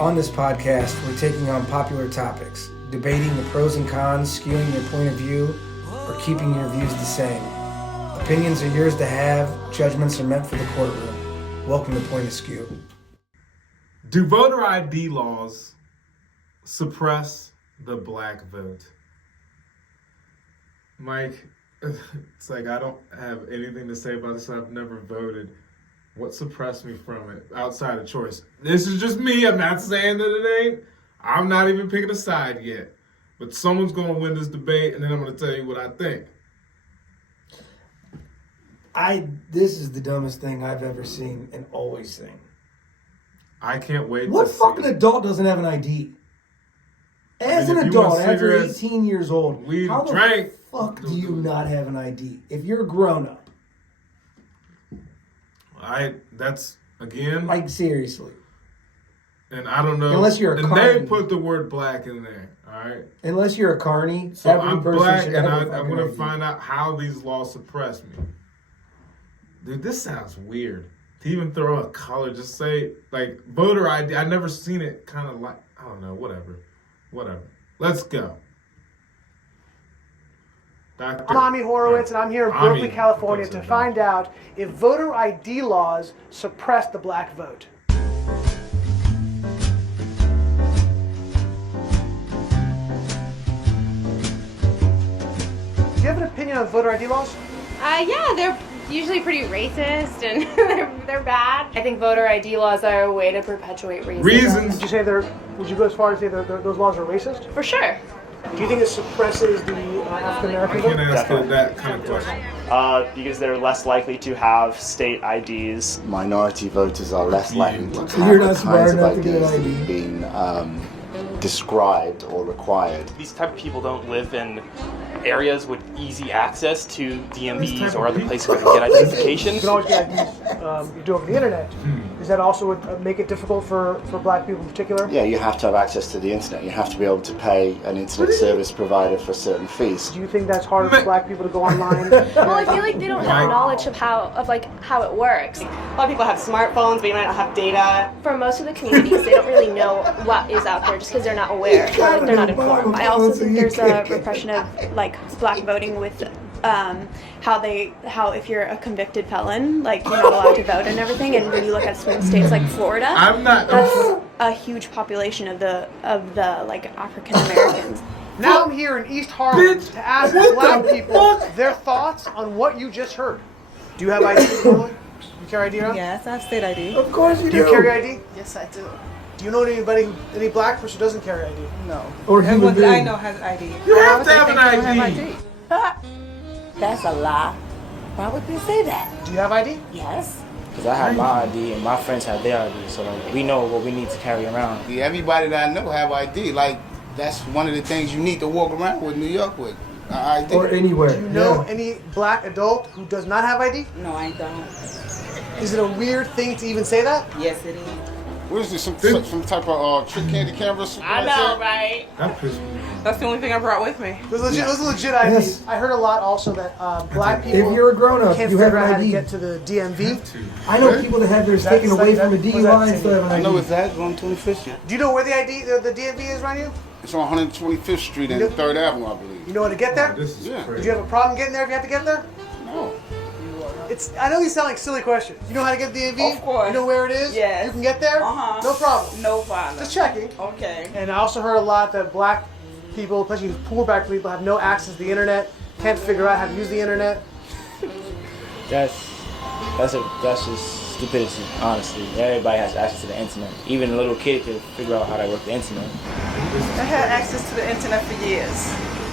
On this podcast, we're taking on popular topics, debating the pros and cons, skewing your point of view, or keeping your views the same. Opinions are yours to have, judgments are meant for the courtroom. Welcome to Point Askew. Do voter ID laws suppress the black vote? Mike, it's like I don't have anything to say about this. I've never voted. What suppressed me from it outside of choice? This is just me. I'm not saying that it ain't. I'm not even picking a side yet. But someone's going to win this debate, and then I'm going to tell you what I think. This is the dumbest thing I've ever seen and always seen. I can't wait What to see. fucking adult doesn't have an ID? As an adult, after 18 years old, how the fuck do you not have an ID if you're a grown-up? That's, again... Like, seriously. And I don't know... Unless you're a carny. And they put the word black in there, all right? Unless you're a carny, so every I'm person black, should and have I'm going to find out how these laws suppress me. Dude, this sounds weird. To even throw a color, just say, like, voter ID. I've never seen it kind of like... I don't know, whatever. Let's go. I'm Ami Horowitz, and I'm here in Berkeley, California to find out if voter ID laws suppress the black vote. Do you have an opinion on voter ID laws? Yeah, they're usually pretty racist and they're bad. I think voter ID laws are a way to perpetuate racism. Reasons. Would you go as far as say those laws are racist? For sure. Do you think it suppresses the African American vote? I can't answer that kind of question. Because they're less likely to have state IDs. Minority voters are less likely to So you're not have the smart kinds of enough to get ideas an that ID? have been described or required. These type of people don't live in areas with easy access to DMVs or other places where they can get identification. You can always get IDs you do over the internet. Does that also make it difficult for black people in particular? Yeah, you have to have access to the internet. You have to be able to pay an internet service provider for certain fees. Do you think that's harder for black people to go online? Well, I feel like they don't have knowledge of how it works. A lot of people have smartphones, but you might not have data. For most of the communities, they don't really know what is out there just because they're not aware, or like they're not informed. I also think there's a repression of like black voting with how if you're a convicted felon, like you're not allowed to vote and everything. And when you look at swing states like Florida, that's a huge population of the like African Americans. Now I'm here in East Harlem to ask black people their thoughts on what you just heard. Do you have ID? You carry ID around? Yes, I have state ID. Of course you do. Do you carry ID? Yes, I do. Do you know any black person who doesn't carry ID? No. Or everyone that I know has ID. You have to have an ID. That's a lie. Why would they say that? Do you have ID? Yes. Because I have my ID and my friends have their ID, so like, we know what we need to carry around. Yeah, everybody that I know have ID. Like, that's one of the things you need to walk around with New York with. ID. Or anywhere. Do you know any black adult who does not have ID? No, I don't. Is it a weird thing to even say that? Yes, it is. What is this, some type of trick candy camera? I know, right? That pissed me off. That's the only thing I brought with me. It was legit ID. Yes. I heard a lot also that black people If you're a grown-up, can't you figure have out an how to ID. get to the DMV. I know people that have theirs taken away from a DUI and still have an ID. I know it's that, on 25th Street. Do you know where the DMV is around you? It's on 125th Street and 3rd Avenue, I believe. You know how to get there? This is crazy. Did you have a problem getting there if you had to get there? No. I know these sound like silly questions. You know how to get to the DMV? Of course. You know where it is? Yes. You can get there? Uh-huh. No problem. No problem. Just checking. Okay. And I also heard a lot that black people, especially poor black people, have no access to the internet, can't figure out how to use the internet. That's just stupidity, honestly. Everybody has access to the internet. Even a little kid could figure out how to work the internet. I had access to the internet for years.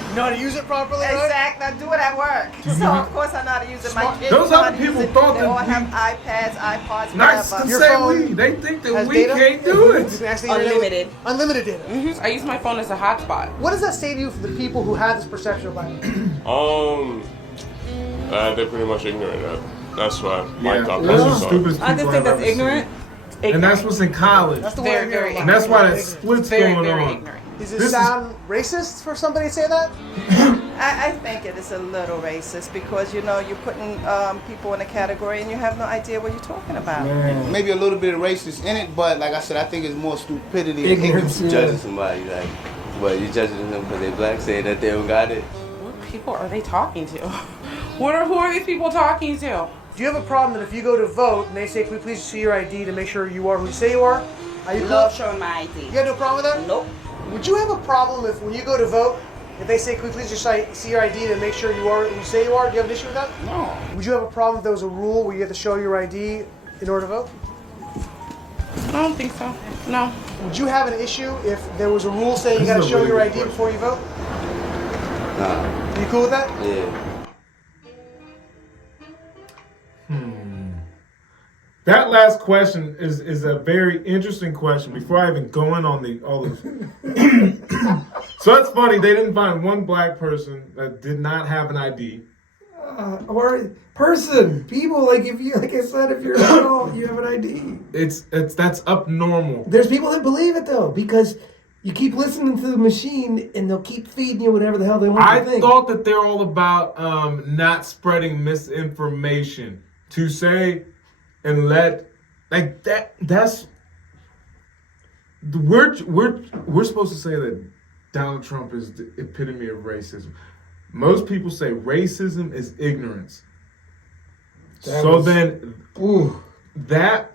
You know how to use it properly, right? Exactly. I do it at work. So of course I know how to use it. My kids Those know how other to use people it. thought They that all we- have iPads, iPods, Nice whatever. to Your say phone we. They think that has we data? can't do You it. can access the internet Unlimited. Unlimited data. I use my phone as a hotspot. What does that say to you for the people who have this perception of black people? They're pretty much ignorant of. That's why my thought That's the process. stupidest I just people think I've that's ever ignorant. seen. And that's what's in college. That's the Very, word I hear very a lot. And that's why that split's Very, going very on. ignorant. Does it This is- sound racist for somebody to say that? I think it is a little racist because, you know, you're putting people in a category and you have no idea what you're talking about. Man. Maybe a little bit of racist in it, but like I said, I think it's more stupidity and Ignorance. ignorance. Judging somebody, like, what, you judging them because they black, saying that they don't got it? What people are they talking to? Who are these people talking to? Do you have a problem that if you go to vote and they say, "Can we please see your ID to make sure you are who you say you are"? Are you Love cool? showing my ID. You got no problem with that? Nope. Would you have a problem if when you go to vote, if they say, "Can we please just see your ID to make sure you are who you say you are"? Do you have an issue with that? No. Would you have a problem if there was a rule where you had to show your ID in order to vote? I don't think so. No. Would you have an issue if there was a rule saying you got to show your ID before you vote? Nah. Are you cool with that? Yeah. That last question is a very interesting question. Before I even go in on all of so it's funny, they didn't find one black person that did not have an ID. Or person, people, like if you, like I said, if you're an adult, you have an ID. That's up normal. There's people that believe it though, because you keep listening to the machine and they'll keep feeding you whatever the hell they want I to think. thought that they're all about not spreading misinformation to say and let like that. That's we're supposed to say that Donald Trump is the epitome of racism. Most people say racism is ignorance. That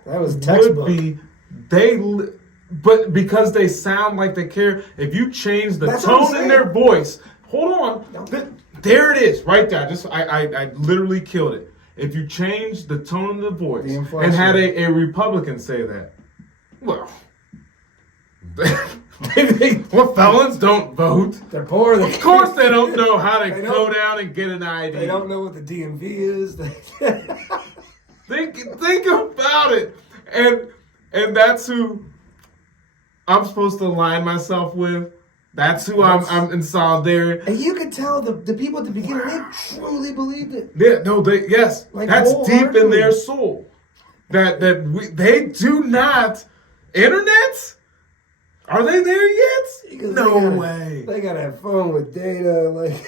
was textbook. Would be but because they sound like they care. If you change the tone in their voice, hold on, there it is, right there. I literally killed it. If you change the tone of the voice and had a Republican say that, well, well, felons don't vote. They're poor. Of course they don't know how to go down and get an ID. They don't know what the DMV is. Think about it. And that's who I'm supposed to align myself with. That's who I'm in solidarity. And you could tell the people at the beginning, they truly believed it. Yeah, no, yes. Like that's deep in their soul. They do not. Internet? Are they there yet? Because no way. They gotta have phone with data. Like,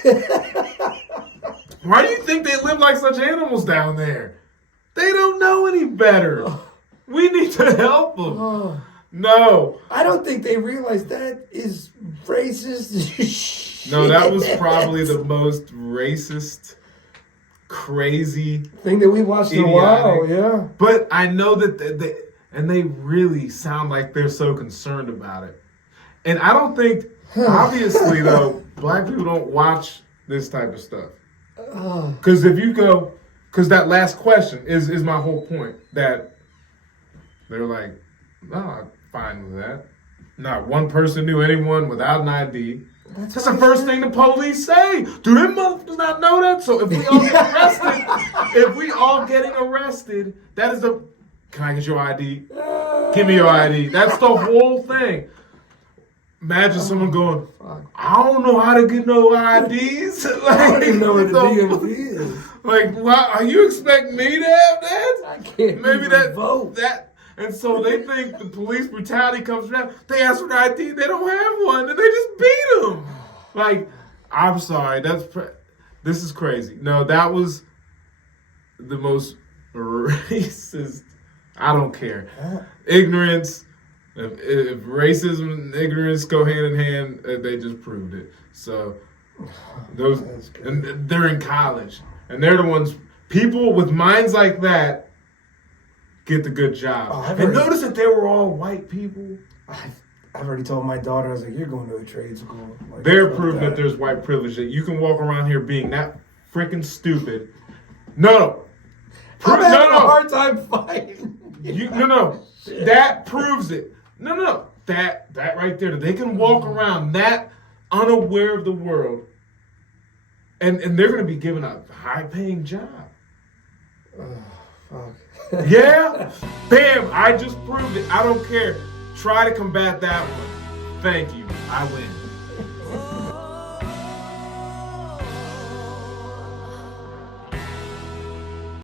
why do you think they live like such animals down there? They don't know any better. We need to help them. No. I don't think they realize that is racist. No, that was probably the most racist, crazy thing that we watched in a while. Yeah. But I know that they really sound like they're so concerned about it. And I don't think, obviously though, black people don't watch this type of stuff. Because if you go, because that last question is my whole point, that they're like, no, I'm fine with that. Not one person knew anyone without an ID. That's the first thing the police say. Do them motherfuckers not know that? So if we all getting arrested, that is the, can I get your ID? Give me your ID. That's the whole thing. Imagine someone going, I don't know how to get no IDs. Like, I don't even know what the DMV is. Like, are you expecting me to have that? I can't Maybe that. And so they think the police brutality comes around. They ask for the ID, they don't have one, and they just beat them. Like, I'm sorry, this is crazy. No, that was the most racist. I don't care. Ignorance. If racism and ignorance go hand in hand, they just proved it. So and they're in college, and they're the ones. People with minds like that get the good job. And notice that they were all white people. I've already told my daughter, I was like, you're going to a trade school. Like, they're proof that there's white privilege, that you can walk around here being that freaking stupid. No. I'm having a hard time fighting. No. That proves it. No. That right there, that they can walk around that unaware of the world, and they're going to be given a high-paying job. Fuck. Yeah, bam! I just proved it. I don't care. Try to combat that one. Thank you. I win.